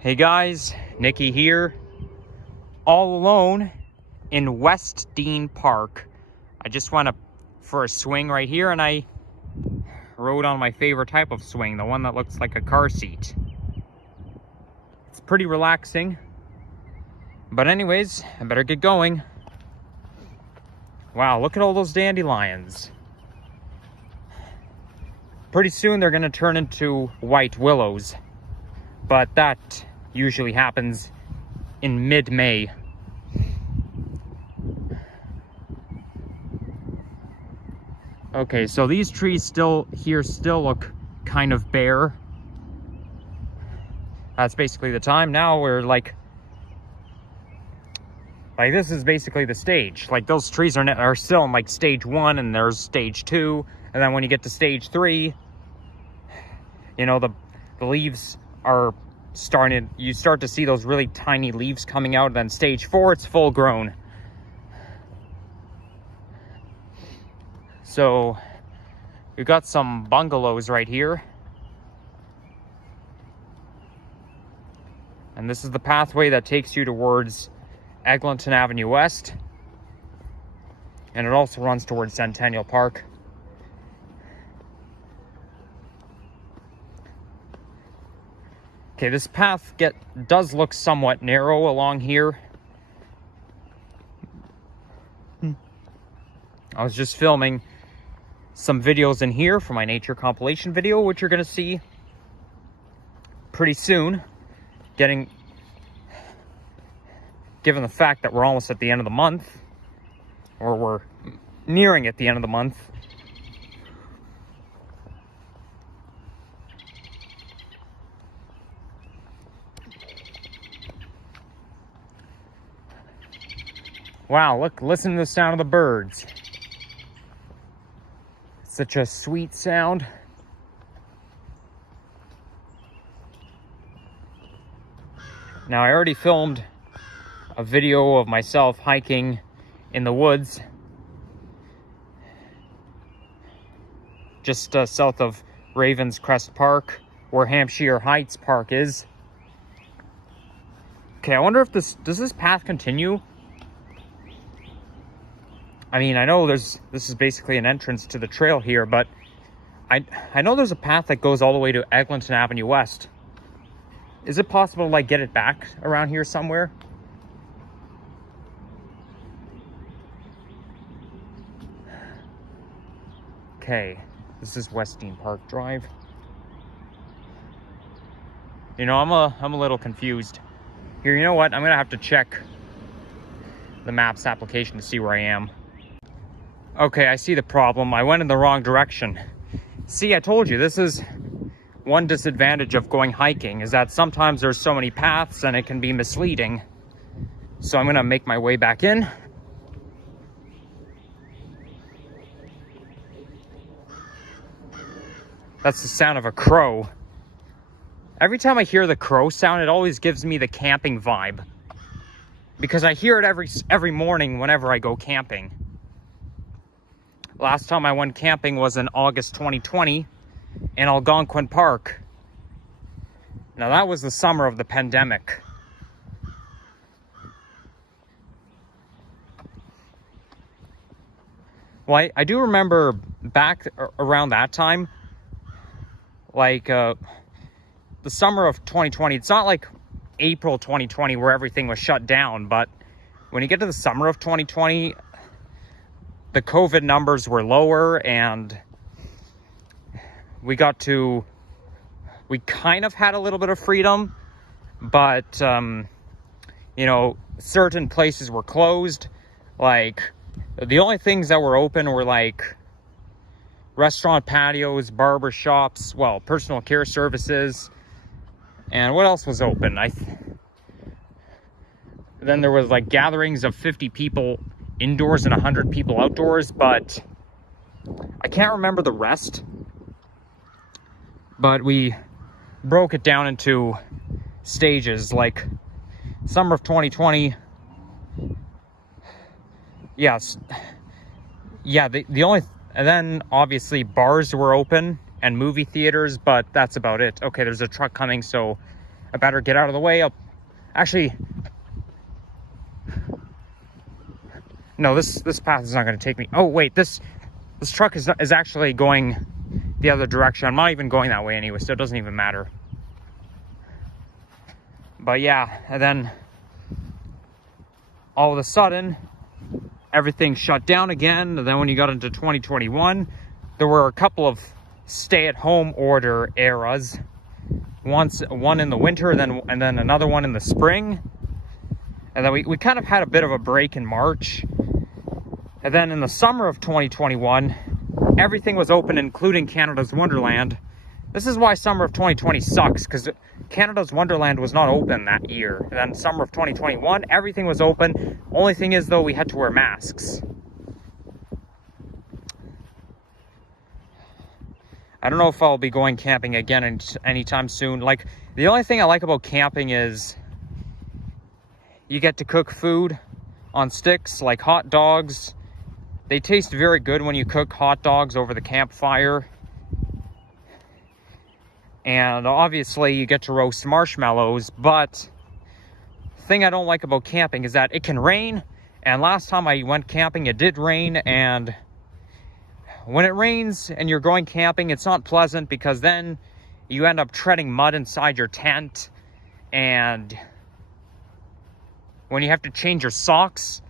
Hey guys, Nikki here, all alone in West Deane Park. I just went for a swing right here and I rode on my favorite type of swing, the one that looks like a car seat. It's pretty relaxing, but anyways, I better get going. Wow, look at all those dandelions. Pretty soon they're gonna turn into white willows, but that usually happens in mid-May. Okay, so these trees still look kind of bare. That's basically the time. Now we're like this is basically the stage. Like those trees are still in like stage 1, and there's stage 2, and then when you get to stage 3, you know, the leaves are you start to see those really tiny leaves coming out. And then stage 4, it's full grown. So we've got some bungalows right here, and this is the pathway that takes you towards Eglinton Avenue West, and it also runs towards Centennial Park. Okay, this path does look somewhat narrow along here. I was just filming some videos in here for my nature compilation video, which you're going to see pretty soon. Given the fact that we're almost at the end of the month, or we're nearing at the end of the month. Wow, listen to the sound of the birds. Such a sweet sound. Now, I already filmed a video of myself hiking in the woods just south of Ravens Crest Park, where Hampshire Heights Park is. Okay, I wonder if does this path continue? I mean, I know this is basically an entrance to the trail here, but I know there's a path that goes all the way to Eglinton Avenue West. Is it possible to like get it back around here somewhere? Okay, this is West Deane Park Drive. You know, I'm a little confused here. You know what? I'm gonna have to check the Maps application to see where I am. Okay, I see the problem. I went in the wrong direction. See, I told you, this is one disadvantage of going hiking, is that sometimes there's so many paths and it can be misleading. So I'm gonna make my way back in. That's the sound of a crow. Every time I hear the crow sound, it always gives me the camping vibe, because I hear it every morning whenever I go camping. Last time I went camping was in August 2020 in Algonquin Park. Now that was the summer of the pandemic. Well, I do remember back around that time, like the summer of 2020, it's not like April 2020 where everything was shut down, but when you get to the summer of 2020, the COVID numbers were lower, and we kind of had a little bit of freedom, but you know, certain places were closed. Like, the only things that were open were like restaurant patios, barber shops, well, personal care services, and what else was open? Then there was like gatherings of 50 people indoors and 100 people outdoors, but I can't remember the rest. But we broke it down into stages. Like summer of 2020, yes, yeah, the only, and then obviously bars were open and movie theaters, but that's about it. Okay, there's a truck coming, so I better get out of the way. Actually, no, this path is not going to take me. Oh wait, this truck is actually going the other direction. I'm not even going that way anyway, so it doesn't even matter. But yeah, and then all of a sudden, everything shut down again. And then when you got into 2021, there were a couple of stay-at-home order eras. One in the winter, and then another one in the spring. And then we kind of had a bit of a break in March. And then in the summer of 2021, everything was open, including Canada's Wonderland. This is why summer of 2020 sucks, because Canada's Wonderland was not open that year. And then summer of 2021, everything was open. Only thing is, though, we had to wear masks. I don't know if I'll be going camping again anytime soon. Like, the only thing I like about camping is you get to cook food on sticks, like hot dogs. They taste very good when you cook hot dogs over the campfire. And obviously you get to roast marshmallows, but the thing I don't like about camping is that it can rain. And last time I went camping, it did rain, and when it rains and you're going camping, it's not pleasant, because then you end up treading mud inside your tent, and when you have to change your socks,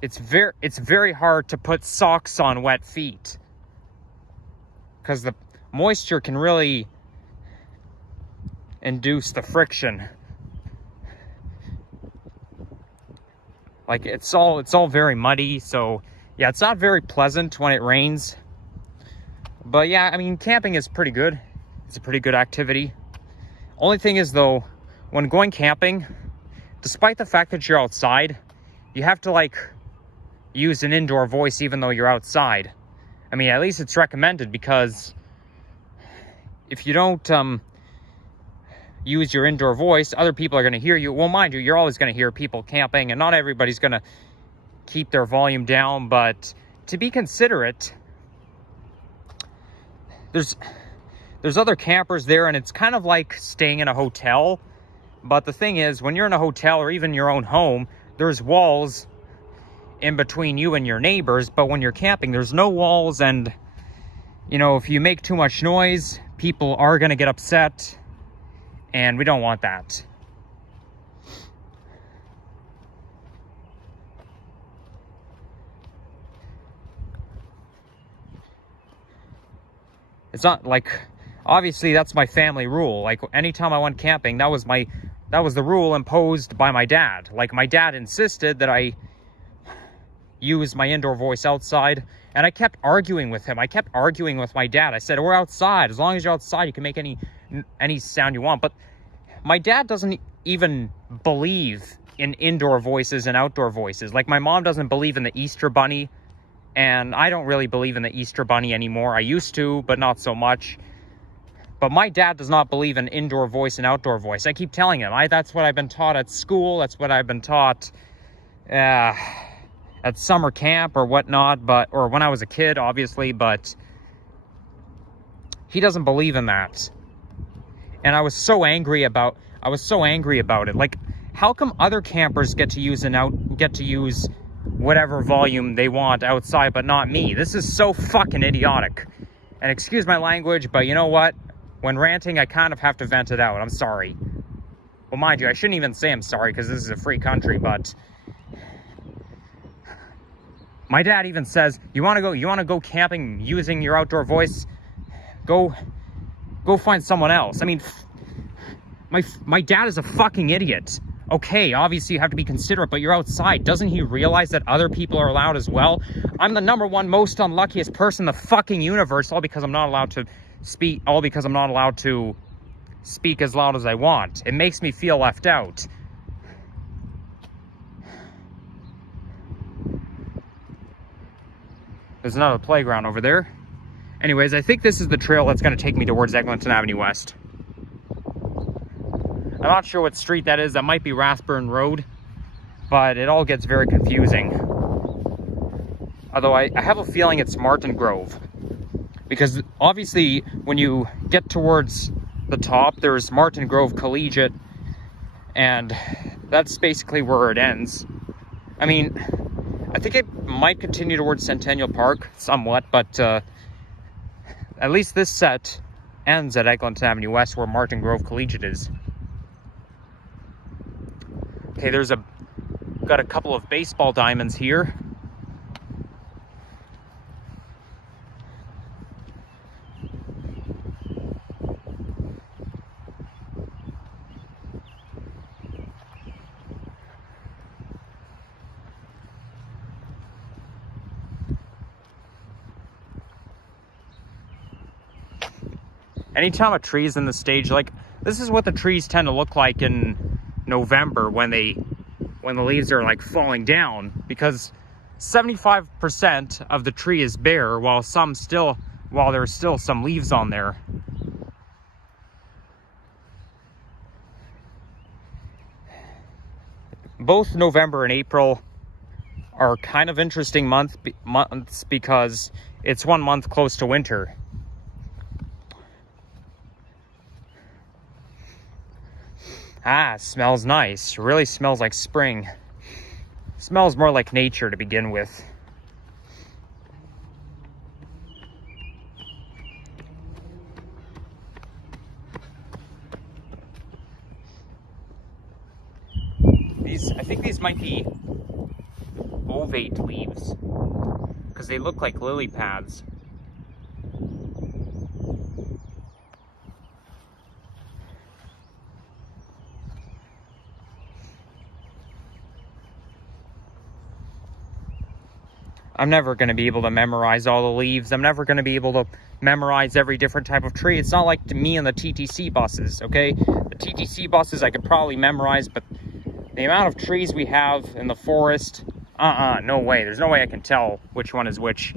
it's very hard to put socks on wet feet, because the moisture can really induce the friction. Like, it's all very muddy, so yeah, it's not very pleasant when it rains. But yeah, I mean, camping is pretty good. It's a pretty good activity. Only thing is, though, when going camping, despite the fact that you're outside, you have to, like, use an indoor voice even though you're outside. I mean, at least it's recommended, because if you don't use your indoor voice, other people are going to hear you. Well, mind you, you're always going to hear people camping, and not everybody's going to keep their volume down, but to be considerate, there's other campers there, and it's kind of like staying in a hotel. But the thing is, when you're in a hotel or even your own home, there's walls in between you and your neighbors. But when you're camping, there's no walls, and you know, if you make too much noise, people are going to get upset, and we don't want that. It's not like, obviously that's my family rule. Like, anytime I went camping, that was the rule imposed by my dad. Like, my dad insisted that I use my indoor voice outside, and I kept arguing with him. I kept arguing with my dad. I said, we're outside. As long as you're outside, you can make any sound you want. But my dad doesn't even believe in indoor voices and outdoor voices. Like, my mom doesn't believe in the Easter Bunny, and I don't really believe in the Easter Bunny anymore. I used to, but not so much. But my dad does not believe in indoor voice and outdoor voice. I keep telling him, that's what I've been taught at school. That's what I've been taught at summer camp or whatnot, or when I was a kid, obviously, but he doesn't believe in that. And I was so angry about it. Like, how come other campers get to use whatever volume they want outside, but not me? This is so fucking idiotic. And excuse my language, but you know what? When ranting, I kind of have to vent it out. I'm sorry. Well, mind you, I shouldn't even say I'm sorry, because this is a free country, but my dad even says, you want to go camping using your outdoor voice? Go find someone else. I mean, my dad is a fucking idiot. Okay, obviously you have to be considerate, but you're outside. Doesn't he realize that other people are allowed as well? I'm the #1 most unluckiest person in the fucking universe, all because I'm not allowed to speak as loud as I want. It makes me feel left out. There's another playground over there. Anyways, I think this is the trail that's going to take me towards Eglinton Avenue West. I'm not sure what street that is. That might be Rathburn Road, but it all gets very confusing. Although I have a feeling it's Martin Grove, because obviously when you get towards the top, there's Martin Grove Collegiate, And that's basically where it ends. I mean, I think it might continue towards Centennial Park somewhat, but at least this set ends at Eglinton Avenue West, where Martin Grove Collegiate is. Okay, got a couple of baseball diamonds here. Anytime a tree's in the stage, like, this is what the trees tend to look like in November when the leaves are like falling down, because 75% of the tree is bare while there's still some leaves on there. Both November and April are kind of interesting months because it's 1 month close to winter. Ah, it smells nice. It really smells like spring. It smells more like nature to begin with. I think these might be ovate leaves, because they look like lily pads. I'm never going to be able to memorize all the leaves. I'm never going to be able to memorize every different type of tree. It's not like me and the TTC buses, okay? The TTC buses I could probably memorize, but the amount of trees we have in the forest, no way. There's no way I can tell which one is which.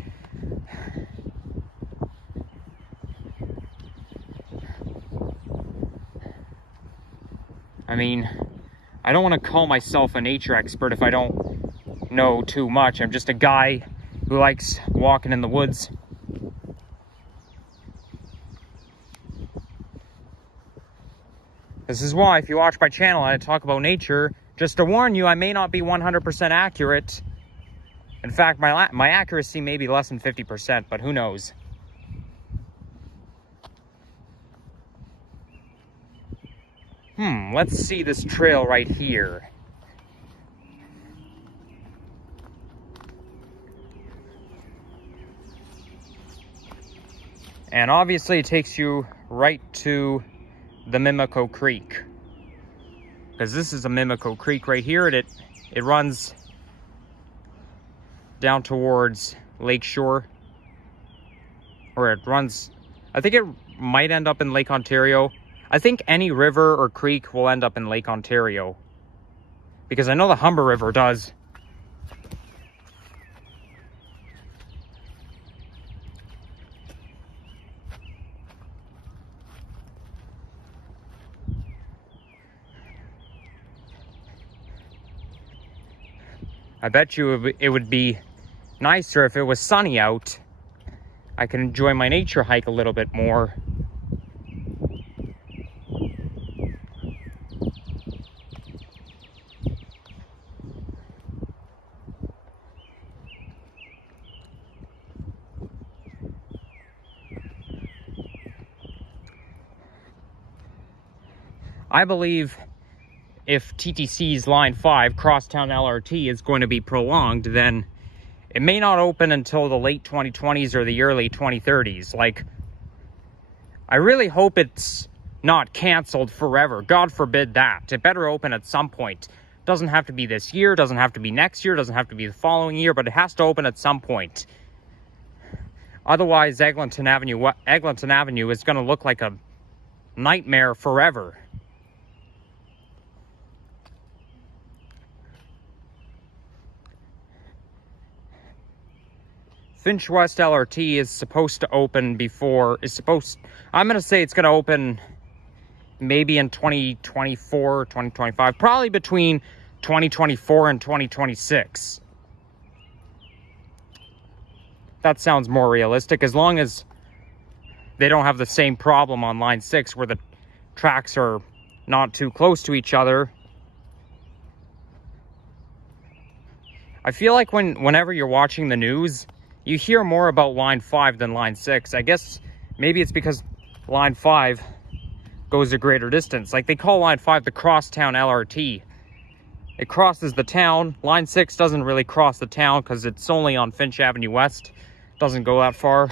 I mean, I don't want to call myself a nature expert if I don't know too much. I'm just a guy who likes walking in the woods. This is why, if you watch my channel, I talk about nature. Just to warn you, I may not be 100% accurate. In fact, my accuracy may be less than 50%, but who knows? Let's see this trail right here. And obviously it takes you right to the Mimico Creek, because this is a Mimico Creek right here, and it runs down towards Lakeshore, or it runs, I think it might end up in Lake Ontario. I think any river or creek will end up in Lake Ontario, because I know the Humber River does. I bet you it would be nicer if it was sunny out. I can enjoy my nature hike a little bit more. I believe if TTC's Line 5 Crosstown LRT is going to be prolonged, then it may not open until the late 2020s or the early 2030s. Like, I really hope it's not canceled forever. God forbid that. It better open at some point. It doesn't have to be this year, doesn't have to be next year, doesn't have to be the following year, but it has to open at some point. Otherwise, Eglinton Avenue is going to look like a nightmare forever. Finch West LRT is supposed to open I'm going to say it's going to open maybe in 2024, 2025, probably between 2024 and 2026. That sounds more realistic, as long as they don't have the same problem on Line 6 where the tracks are not too close to each other. I feel like whenever you're watching the news, you hear more about line 5 than line 6. I guess maybe it's because line 5 goes a greater distance. Like, they call line 5 the crosstown LRT. It crosses the town. Line 6 doesn't really cross the town because it's only on Finch Avenue West. Doesn't go that far.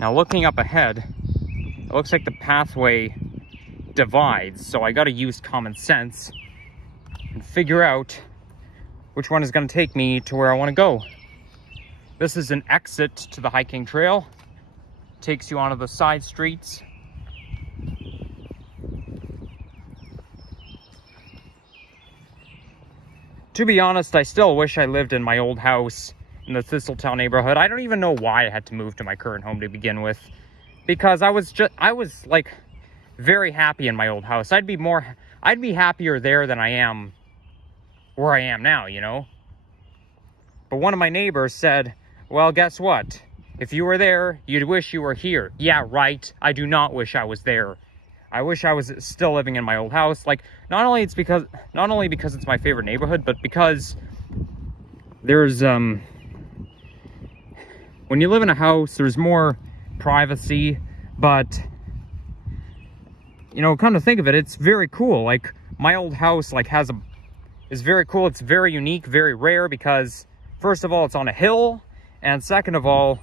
Now, looking up ahead, it looks like the pathway divides, so I gotta use common sense and figure out which one is gonna take me to where I wanna go. This is an exit to the hiking trail. Takes you onto the side streets. To be honest, I still wish I lived in my old house in the Thistletown neighborhood. I don't even know why I had to move to my current home to begin with, because I was like very happy in my old house. I'd be happier there than I am where I am now, you know. But one of my neighbors said, well, guess what? If you were there, you'd wish you were here. Yeah, right. I do not wish I was there. I wish I was still living in my old house. Like, not only because it's my favorite neighborhood, but because there's when you live in a house, there's more privacy. But, you know, come to think of it, it's very cool. Like, my old house, like, is very cool. It's very unique, very rare, because first of all, it's on a hill, and second of all,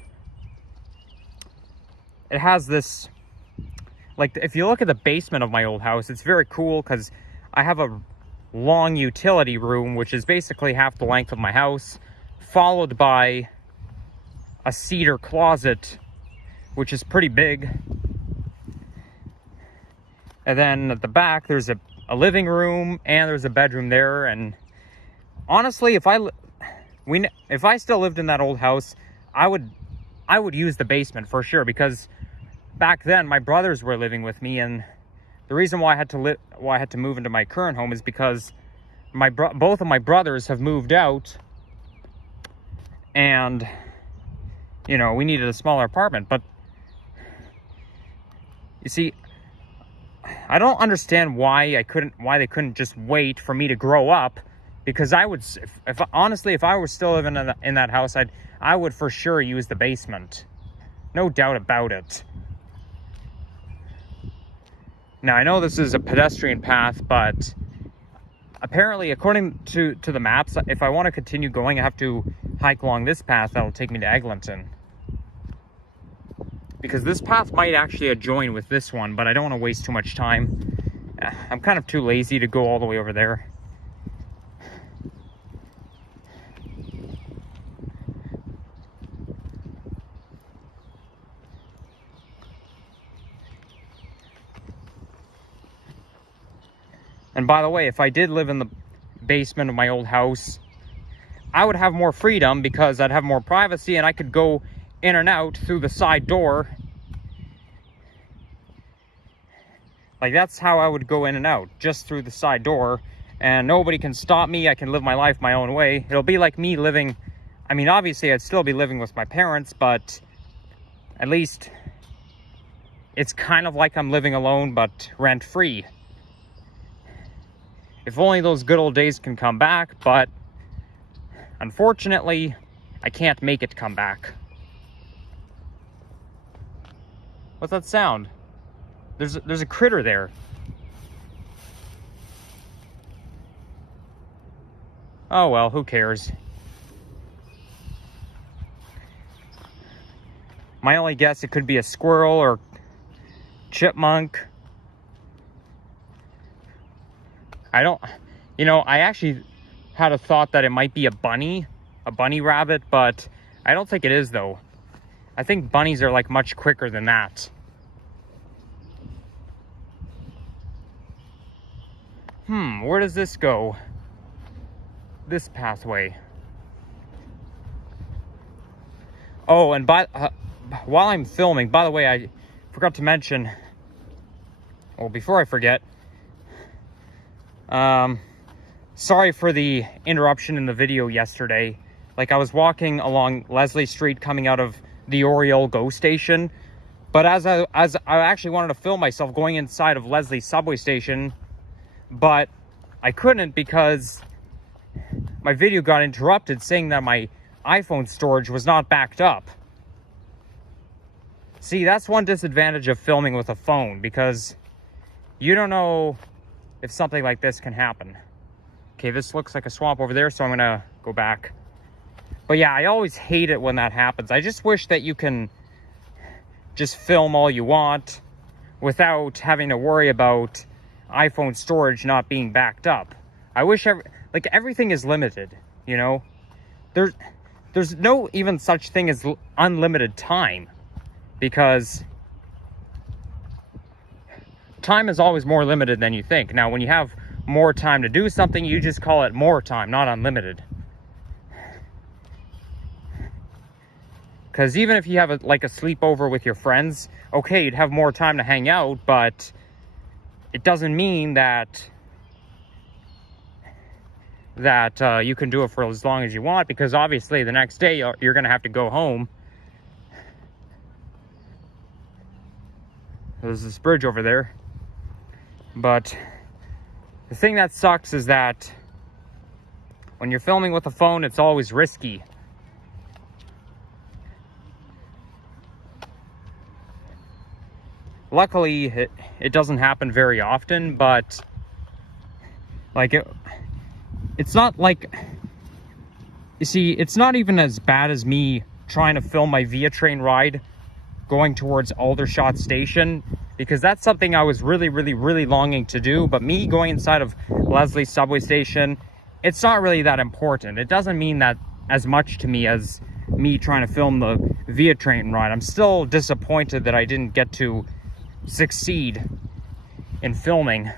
it has this, like, if you look at the basement of my old house, it's very cool because I have a long utility room, which is basically half the length of my house, followed by a cedar closet, which is pretty big. And then at the back, there's a living room, and there's a bedroom there. And honestly, if I still lived in that old house, I would use the basement for sure, because back then my brothers were living with me, and the reason why I had to move into my current home is because both of my brothers have moved out, and, you know, we needed a smaller apartment. But you see, I don't understand why they couldn't just wait for me to grow up, because I would, honestly, if I were still living in that house, I would for sure use the basement. No doubt about it. Now, I know this is a pedestrian path, but apparently, according to the maps, if I want to continue going, I have to hike along this path that'll take me to Eglinton. Because this path might actually adjoin with this one, but I don't want to waste too much time. I'm kind of too lazy to go all the way over there. And by the way, if I did live in the basement of my old house, I would have more freedom, because I'd have more privacy, and I could go in and out through the side door. Like, that's how I would go in and out, just through the side door, and nobody can stop me. I can live my life my own way. It'll be like me living, I mean, obviously I'd still be living with my parents, but at least it's kind of like I'm living alone, but rent-free. If only those good old days can come back, but unfortunately, I can't make it come back. What's that sound? There's a critter there. Oh well, who cares? My only guess, it could be a squirrel or chipmunk. I actually had a thought that it might be a bunny rabbit, but I don't think it is, though. I think bunnies are like much quicker than that. Where does this go? This pathway. Oh, and while I'm filming, by the way, I forgot to mention, well, before I forget, sorry for the interruption in the video yesterday. Like, I was walking along Leslie Street coming out of the Oriole GO station, but as I actually wanted to film myself going inside of Leslie subway station, but I couldn't because my video got interrupted saying that my iPhone storage was not backed up. See, that's one disadvantage of filming with a phone, because you don't know if something like this can happen. Okay, this looks like a swamp over there, so I'm gonna go back. But yeah, I always hate it when that happens. I just wish that you can just film all you want without having to worry about iPhone storage not being backed up. I wish everything is limited, you know? There's no even such thing as unlimited time, because time is always more limited than you think. Now, when you have more time to do something, you just call it more time, not unlimited. Because even if you have a sleepover with your friends, okay, you'd have more time to hang out, but it doesn't mean that you can do it for as long as you want, because obviously the next day you're going to have to go home. There's this bridge over there. But the thing that sucks is that when you're filming with a phone, it's always risky. Luckily, it doesn't happen very often, but it's not like, you see, it's not even as bad as me trying to film my Via train ride going towards Aldershot Station, because that's something I was really longing to do. But me going inside of Leslie subway station, it's not really that important. It doesn't mean that as much to me as me trying to film the Via train ride. I'm still disappointed that I didn't get to succeed in filming.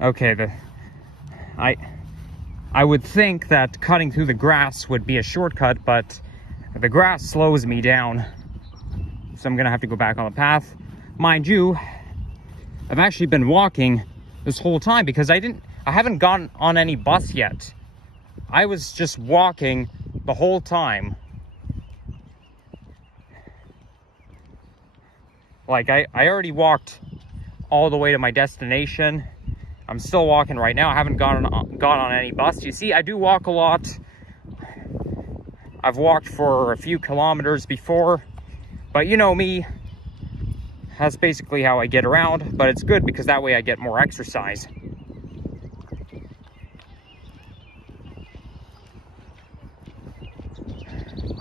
Okay, I would think that cutting through the grass would be a shortcut, but the grass slows me down, so I'm gonna have to go back on the path. Mind you, I've actually been walking this whole time because I haven't gone on any bus yet. I was just walking the whole time. Like, I already walked all the way to my destination. I'm still walking right now. I haven't gone on any bus. You see, I do walk a lot. I've walked for a few kilometers before, but you know me, that's basically how I get around. But it's good because that way I get more exercise.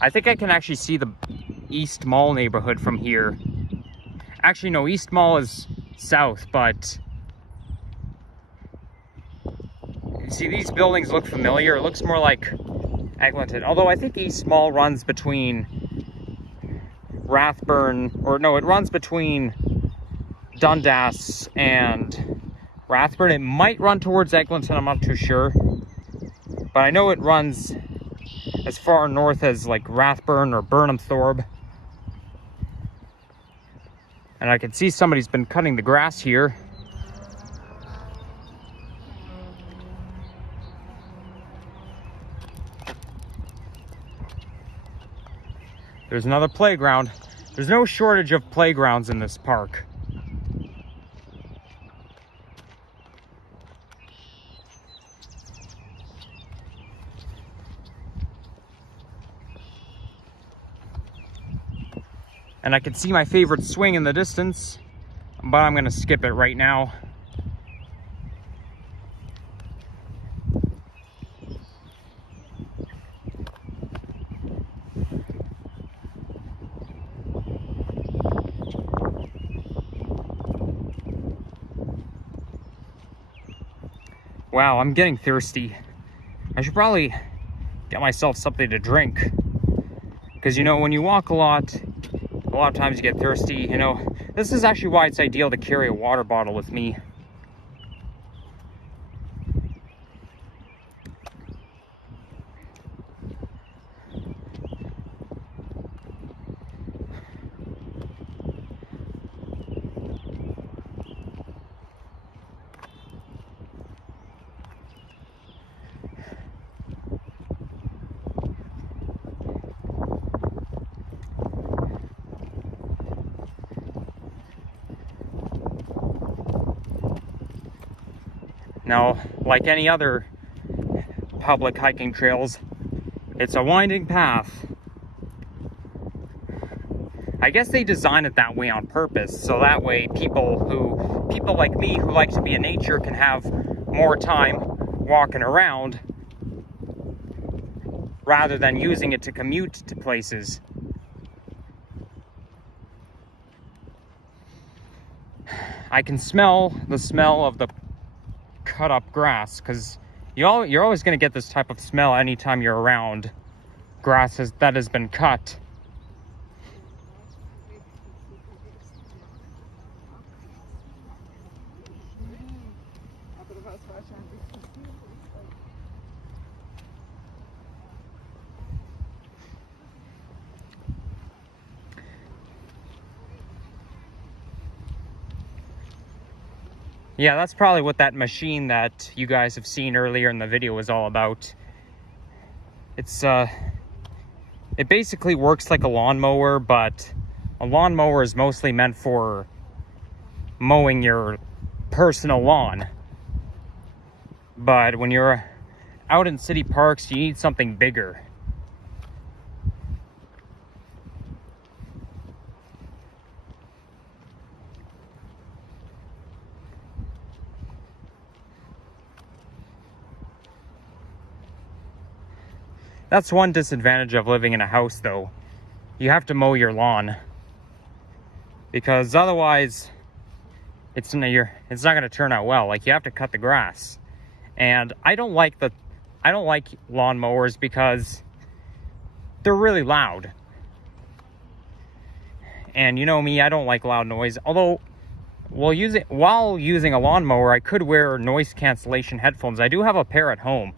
I think I can actually see the East Mall neighborhood from here. Actually, no, East Mall is south, but see, these buildings look familiar. It looks more like Eglinton. Although I think East Mall runs between Rathburn, or no, it runs between Dundas and Rathburn. It might run towards Eglinton, I'm not too sure. But I know it runs as far north as like Rathburn or Burnhamthorpe. And I can see somebody's been cutting the grass here. There's another playground. There's no shortage of playgrounds in this park. And I can see my favorite swing in the distance, but I'm gonna skip it right now. Wow, I'm getting thirsty. I should probably get myself something to drink. Because, you know, when you walk a lot of times you get thirsty, you know. This is actually why it's ideal to carry a water bottle with me. Now, like any other public hiking trails, it's a winding path. I guess they design it that way on purpose, so that way people like me who like to be in nature can have more time walking around rather than using it to commute to places. I can smell the smell of the cut up grass, because you're always going to get this type of smell anytime you're around grass that has been cut. Yeah, that's probably what that machine that you guys have seen earlier in the video is all about. It's it basically works like a lawnmower, but a lawnmower is mostly meant for mowing your personal lawn. But when you're out in city parks, you need something bigger. That's one disadvantage of living in a house, though. You have to mow your lawn, because otherwise it's not going to turn out well. Like, you have to cut the grass. And I don't like lawn mowers because they're really loud. And you know me, I don't like loud noise. Although while using a lawnmower, I could wear noise cancellation headphones. I do have a pair at home.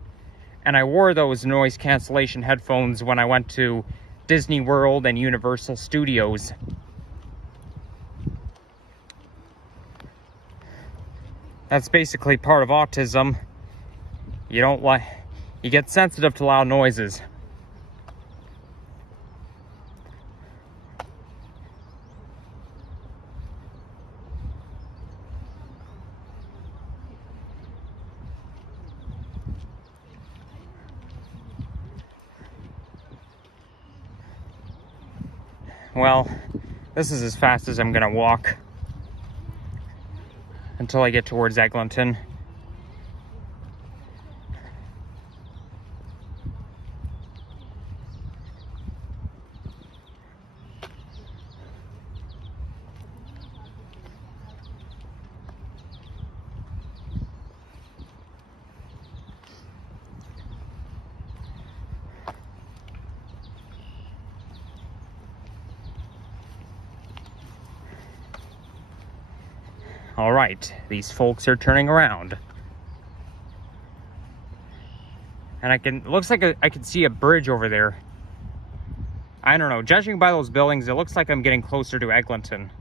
And I wore those noise cancellation headphones when I went to Disney World and Universal Studios. That's basically part of autism. You get sensitive to loud noises. Well, this is as fast as I'm gonna walk until I get towards Eglinton. All right, these folks are turning around. And looks like I can see a bridge over there. I don't know, judging by those buildings, it looks like I'm getting closer to Eglinton.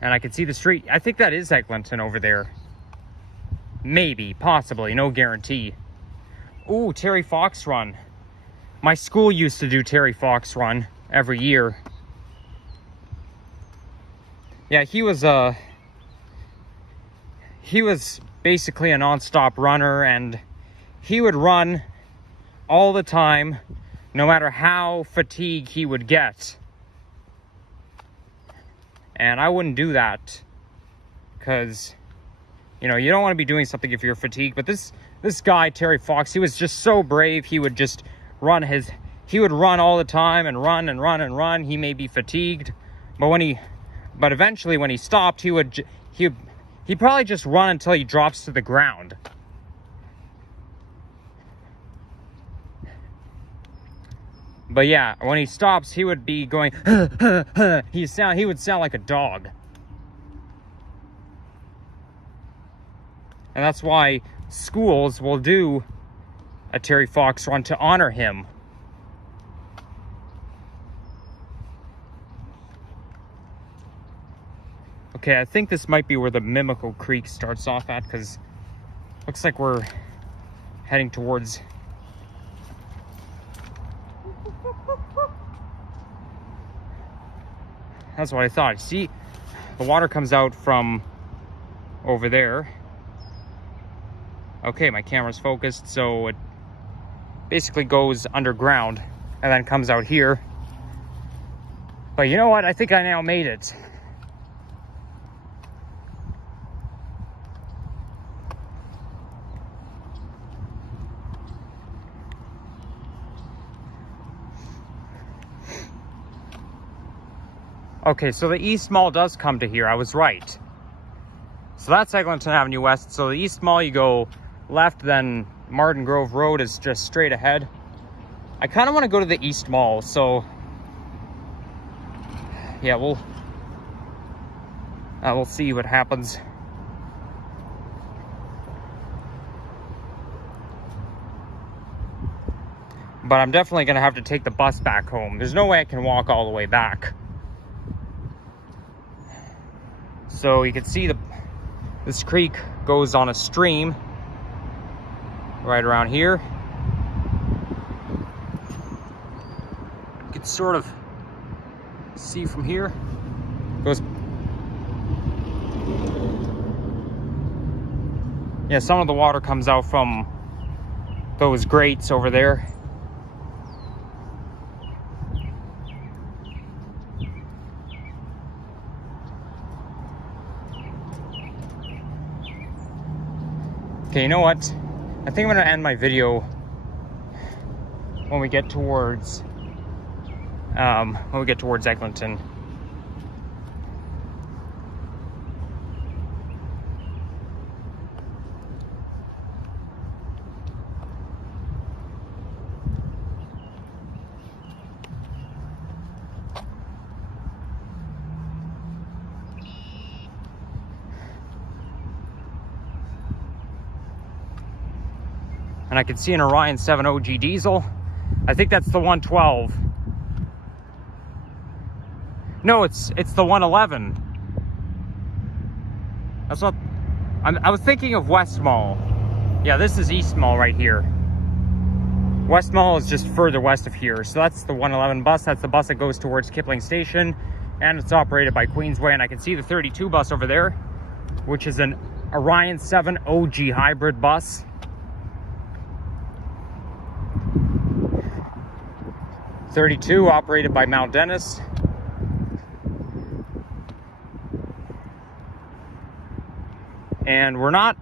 And I can see the street. I think that is Eglinton over there. Maybe, possibly, no guarantee. Ooh, Terry Fox Run. My school used to do Terry Fox Run every year. Yeah, he was basically a non-stop runner, and he would run all the time, no matter how fatigued he would get. And I wouldn't do that, because you know, you don't want to be doing something if you're fatigued. But this guy, Terry Fox, he was just so brave. He would just he would run all the time and run and run and run. He may be fatigued, but eventually when he stopped, he would He'd probably just run until he drops to the ground. But yeah, when he stops, he would be going, he would sound like a dog. And that's why schools will do a Terry Fox run to honor him. Okay, I think this might be where the Mimico Creek starts off at, because looks like we're heading towards... That's what I thought. See, the water comes out from over there. Okay, my camera's focused, so it basically goes underground and then comes out here. But you know what? I think I now made it. Okay, so the East Mall does come to here. I was right. So that's Eglinton Avenue West. So the East Mall, you go left, then Martin Grove Road is just straight ahead. I kind of want to go to the East Mall, so yeah, we'll see what happens. But I'm definitely going to have to take the bus back home. There's no way I can walk all the way back. So you can see this creek goes on a stream right around here. You can sort of see from here. Goes, yeah, some of the water comes out from those grates over there. Okay, you know what? I think I'm gonna end my video when we get towards Eglinton. And I can see an Orion 7 OG diesel. I think that's the 112. No, it's the 111. That's not... I was thinking of West Mall. Yeah, this is East Mall right here. West Mall is just further west of here. So that's the 111 bus. That's the bus that goes towards Kipling Station. And it's operated by Queensway. And I can see the 32 bus over there, which is an Orion 7 OG hybrid bus. 32 operated by Mount Dennis. And we're not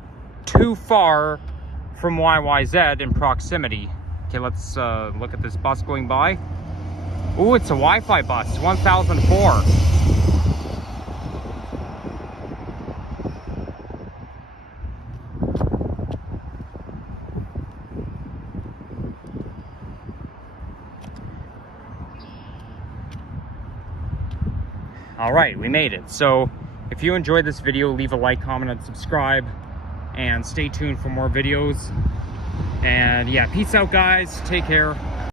too far from YYZ in proximity. Okay, let's look at this bus going by. Ooh, it's a Wi-Fi bus, 1004. All right, we made it. So if you enjoyed this video, leave a like, comment, and subscribe, and stay tuned for more videos. And yeah, peace out, guys. Take care.